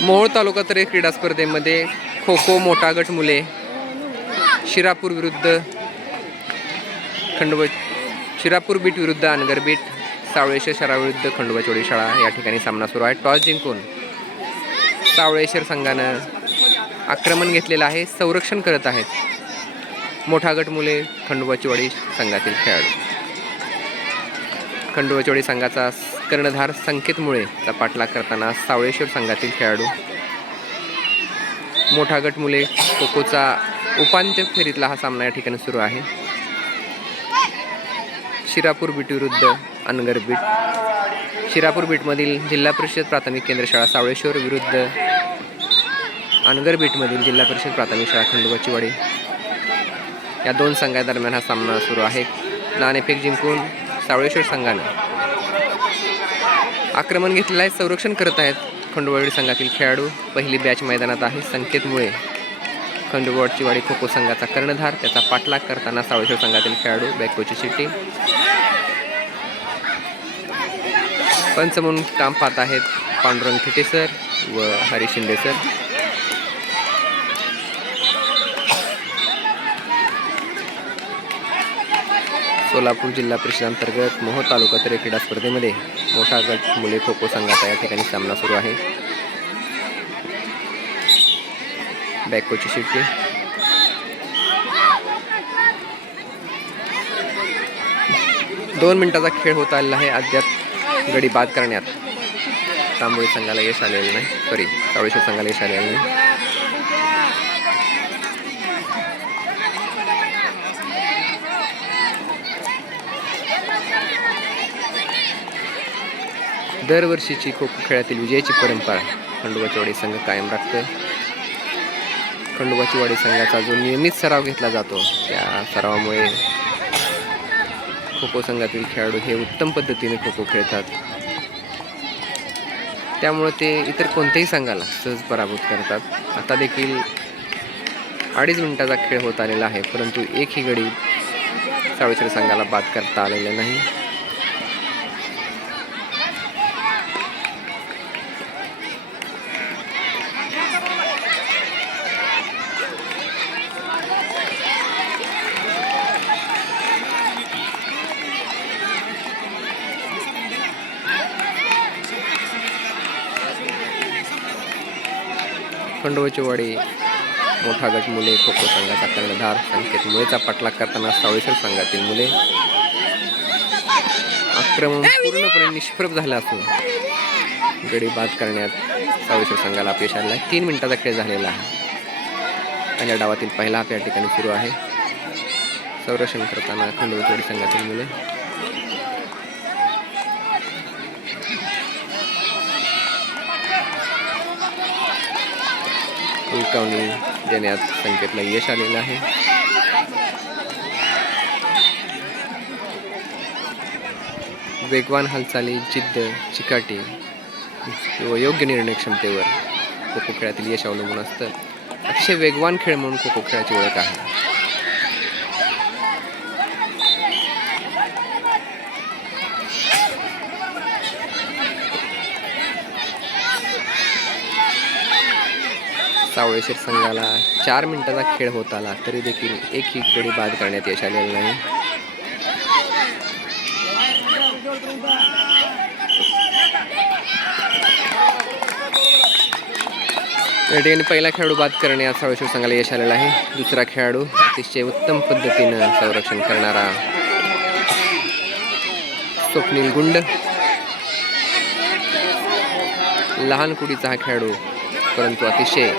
मोहोळ तालुका तरे क्रीडा स्पर्धेमध्ये खो खो मोठा गट मुले शिरापूर विरुद्ध शिरापूर बीट विरुद्ध अनगर बीट, सावळेश्वर शहराविरुद्ध खंडोबाचोडी शाळा या ठिकाणी सामना सुरू आहे. टॉस जिंकून सावळेश्वर संघानं आक्रमण घेतलेलं आहे. संरक्षण करत आहेत मोठा गट मुले खंडोबाचीवाडी संघातील खेळाडू. खंडोबाचीवाडी संघाचा कर्णधार संकेत मुळेचा पाठलाग करताना सावळेश्वर संघातील खेळाडू. मोठा गट मुले खो खोचा उपांत्य फेरीतला हा सामना या ठिकाणी सुरू आहे. शिरापूर बीट विरुद्ध अनगर बीट. शिरापूर बीटमधील जिल्हा परिषद प्राथमिक केंद्र शाळा सावळेश्वर विरुद्ध अनगर बीटमधील जिल्हा परिषद प्राथमिक शाळा खंडोबाचीवाडी या दोन संघादरम्यान हा सामना सुरू आहे. नाणेफेक जिंकून सावळेश्वर संघानं आक्रमण घेतलेलं आहे. संरक्षण करत आहेत खंडोबाचीवाडी संघातील खेळाडू. पहिली बॅच मैदानात आहे. संकेत मुळे खंडोबाचीवाडी खो खो संघाचा कर्णधार, त्याचा पाठलाग करताना सावळेश्वर संघातील खेळाडू. बॅककोची शिट्टी. पंच म्हणून काम पाहत आहेत पांडुरंग थिटे सर व हरी शिंदे सर. सोलापूर जिल्हा परिषद अंतर्गत मोहोळ तालुका तरे क्रीडा स्पर्धेमध्ये मोठा गट मुले खो खो संघाचा या ठिकाणी सामना सुरू आहे. बॅककोची शिट्टी. दोन मिनिटाचा खेळ होत आलेला आहे. अद्याप गडी बाद करण्यात तांबोळी संघाला यश आलेलं नाही. सावळेश्वर संघाला यश आलेलं नाही. दरवर्षीची खो खो खेळातील विजयाची परंपरा खंडोबाचीवाडी संघ कायम राखतोय. खंडोबाचीवाडी संघाचा जो नियमित सराव घेतला जातो त्या सरावामुळे खो खो संघातील खेळाडू हे उत्तम पद्धतीने खो खो खेळतात. त्यामुळे ते इतर कोणत्याही संघाला सहज पराभूत करतात. आता देखील 2.5 मिनिटाचा खेळ होत आलेला आहे, परंतु एकही गडी सावळेश्वर संघाला बाद करता आलेला नाही. खंडोबाचीवाडी मोठा गट मुले खो खो संघाचा कर्णधार संकेत मुळेचा पाठलाग करताना सावळेश्वर संघातील मुले. आक्रमण पूर्णपणे निष्प्रभ झालं असून गडी बाद करण्यात सावळेश्वर संघाला अपयश आलेलं आहे. 3 मिनिटाचा खेळ झालेला आहे आणि या डावातील पहिला हाफ या ठिकाणी सुरू आहे. संरक्षण करताना खंडोबाचीवाडी संघातील मुले. उलकावणी देण्यात संकेतला यश आलेलं आहे. वेगवान हालचाली, जिद्द, चिकाटी व योग्य निर्णय क्षमतेवर खो खो खेळातील यश अवलंबून असतं. अतिशय वेगवान खेळ म्हणून खो खो खेळाची ओळख आहे. सावळेश्वर संघाला 4 मिनिटाचा खेळ होत आला तरी देखील एकही गडी बाद करण्यात यश आलेलं नाही. या ठिकाणी पहिला खेळाडू बाद करण्यात सावळेश्वर संघाला यश आलेला आहे. दुसरा खेळाडू अतिशय उत्तम पद्धतीनं संरक्षण करणारा स्वप्नील गुंड. लहान कुडीचा हा खेळाडू परंतु अतिशय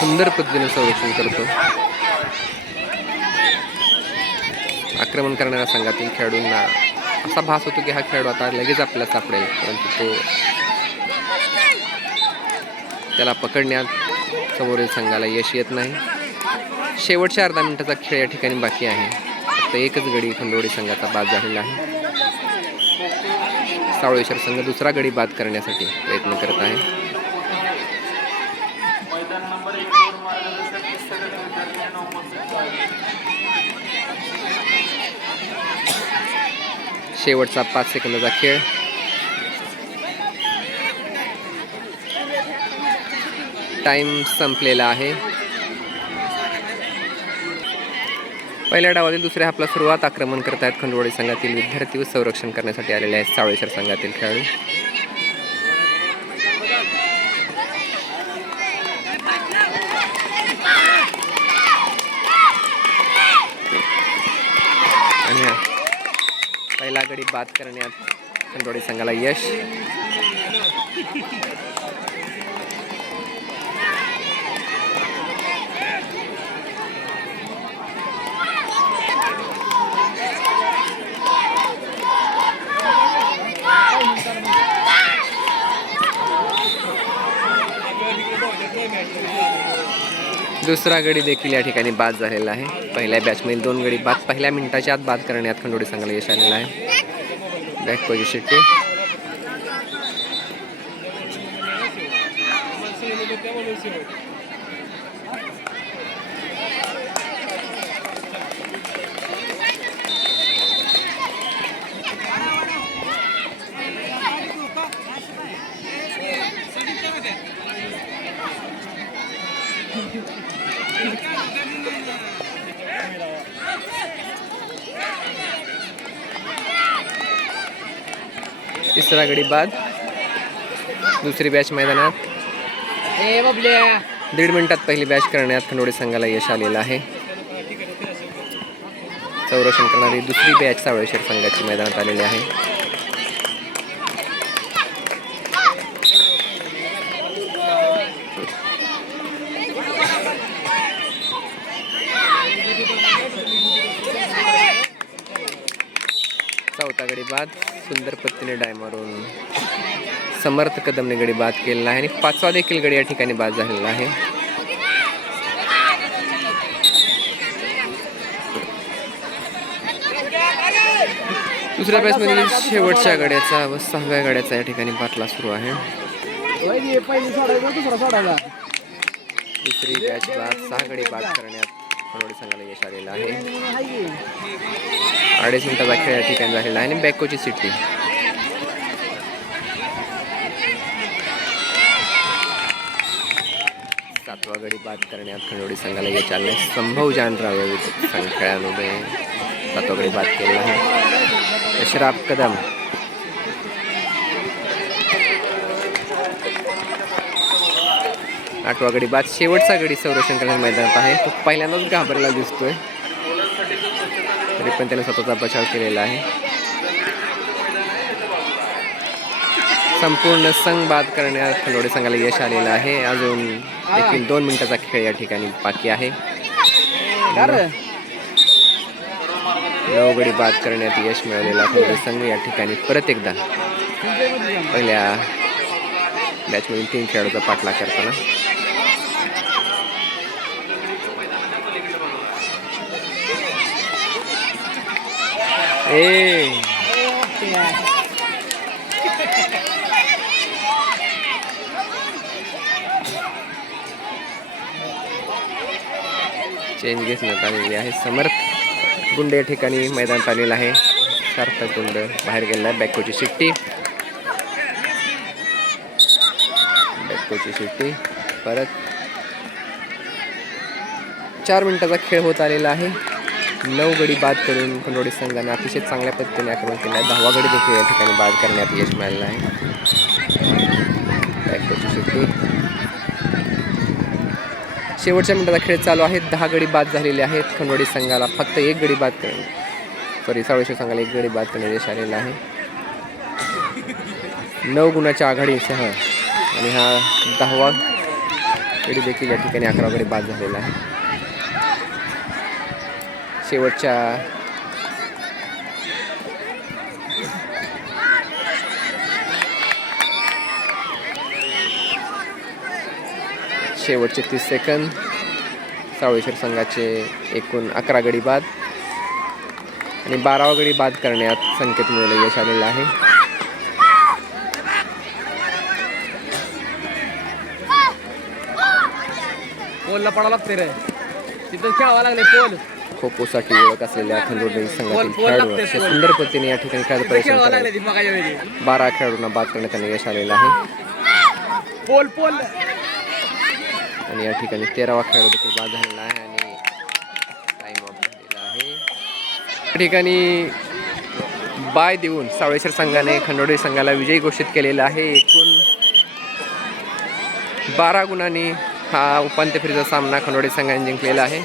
सुंदर पद्धतीने संरक्षण करतो. आक्रमण करणाऱ्या संघातील खेळाडूंना असा भास होतो की हा खेळाडू आता लगेच आपल्याला सापडेल, परंतु त्याला पकडण्यात समोरील संघाला यश येत नाही. शेवटच्या अर्धा मिनिटाचा खेळ या ठिकाणी बाकी आहे. फक्त एकच गडी खंडोबाचीवाडी संघाचा बाद झालेला आहे. सावळेश्वर संघ दुसरा गडी बाद करण्यासाठी प्रयत्न करत आहे. शेवटचा 5 सेकंदाचा खेळ. टाइम संपलेला आहे. पहिल्या डावातील दुसऱ्या हाफला सुरुवात. आक्रमण करत आहेत खंडोळी संघातील विद्यार्थी व संरक्षण करण्यासाठी आलेले आहेत सावळेश्वर संघातील खेळाडू. आणि पहिला गडी बाद करण्यात खंडोळी संघाला यश. दुसरा गडी देखील या ठिकाणी बाद झालेला आहे. पहिल्या बॅचमधील 2 गडी बाद पहिल्या मिनिटाच्या आत बाद करण्यात खंडोळी संघाला यश आलेलं आहे. Back position. तिसरा गडी बाद. दुसरी बॅच मैदानात. 1.5 मिनिटात पहिली बॅच करण्यात खंडोळी संघाला यश आलेलं आहे. संरक्षण करणारी दुसरी बॅच सावळेश्वर संघाची मैदानात आलेली आहे. चौथा गडी बाद. सुंदर पत्तीने डाय मारून समर्थ कदमने गडी बाद केलेला आहे आणि 5वा देखील गडी या ठिकाणी बाद झालेला आहे. दुसऱ्या बॅचमधील शेवटच्या गड्याचा व 6व्या गड्याचा या ठिकाणी बाटला सुरू आहे. दुसरी बॅच बाद. 6 गडी बाद करण्यात खंडोळी संघाला यश आलेलं आहे. 2.5 मिनिटाचा खेळ या ठिकाणी झालेला आहे आणि बॅकोची सिटी. सातवा गडी बाद करण्यात खंडोळी संघाला यश आले. संभव जानराव या खेळाडूने 7वा गडी बाद केलेला आहे. अशराफ कदम. 8वा गडी बाद. शेवटचा गडी संरक्षण करण्याच्या मैदानात आहे. तो पहिल्यांदाच घाबरला दिसतोय, तरी पण त्याने स्वतःचा बचाव केलेला आहे. संपूर्ण संघ बाद करण्यात खंडोळी संघाला यश आलेलं आहे. अजून देखील 2 मिनिटाचा खेळ या ठिकाणी बाकी आहे. 9 गडी बाद करण्यात यश मिळालेला खंडोळी संघ या ठिकाणी परत एकदा पहिल्या बॅचमधील 3 खेळाडूचा पाठलाग करताना. चेंज घेण्यात आलेली आहे. समर्थ गुंडे या ठिकाणी मैदानात आलेला आहे. सार्थक गुंड बाहेर गेलेला आहे. बॅकोची शिट्टी. बॅकोची शिट्टी. परत 4 मिनिटाचा खेळ होत आलेला आहे. 9 गडी बाद करून खंडोळी संघाने अतिशय चांगल्या पद्धतीने आक्रमण केलं आहे. 10वा गडी देखील या ठिकाणी बाद करण्यात यश मिळालेलं आहे. बॅकोची शिट्टी. शेवटच्या मिनिटाचा खेळ चालू आहे. 10 गडी बाद झालेले आहेत. खंडोळी संघाला फक्त 1 गडी बाद सावळेश्वर संघाला 1 गडी बाद करण्यात यश आलेला आहे. 9 गुणाच्या आघाडीसह आणि हा 10वा गडी देखील या ठिकाणी 11वा गडी बाद झालेला आहे. शेवटचे 30 सेकंद. सावळेश्वर संघाचे एकूण 11 गडी बाद आणि 12वा गडी बाद करण्यात संकेत मिळवले यश आलेलं आहे. पोलला पडावं लागते रे, तिथं खेळावं लागले. पोल खो खोसाठी ओळख असलेल्या खंडोळी संघातील खेळाडू सुंदर पद्धतीने या ठिकाणी खेळायचा प्रयत्न करत 12 खेळाडूंना बाद करण्यात यश आलेलं आहे. पोल पोल आणि या ठिकाणी 13वा खेळ देखील बाद झालेला आहे आणि टाइम ऑफ दिला आहे. या ठिकाणी बाय देऊन सावळेश्वर संघाने खंडोळी संघाला विजयी घोषित केलेला आहे. एकूण 12 गुणांनी हा उपांत्य फेरीचा सामना खंडोळी संघाने जिंकलेला आहे.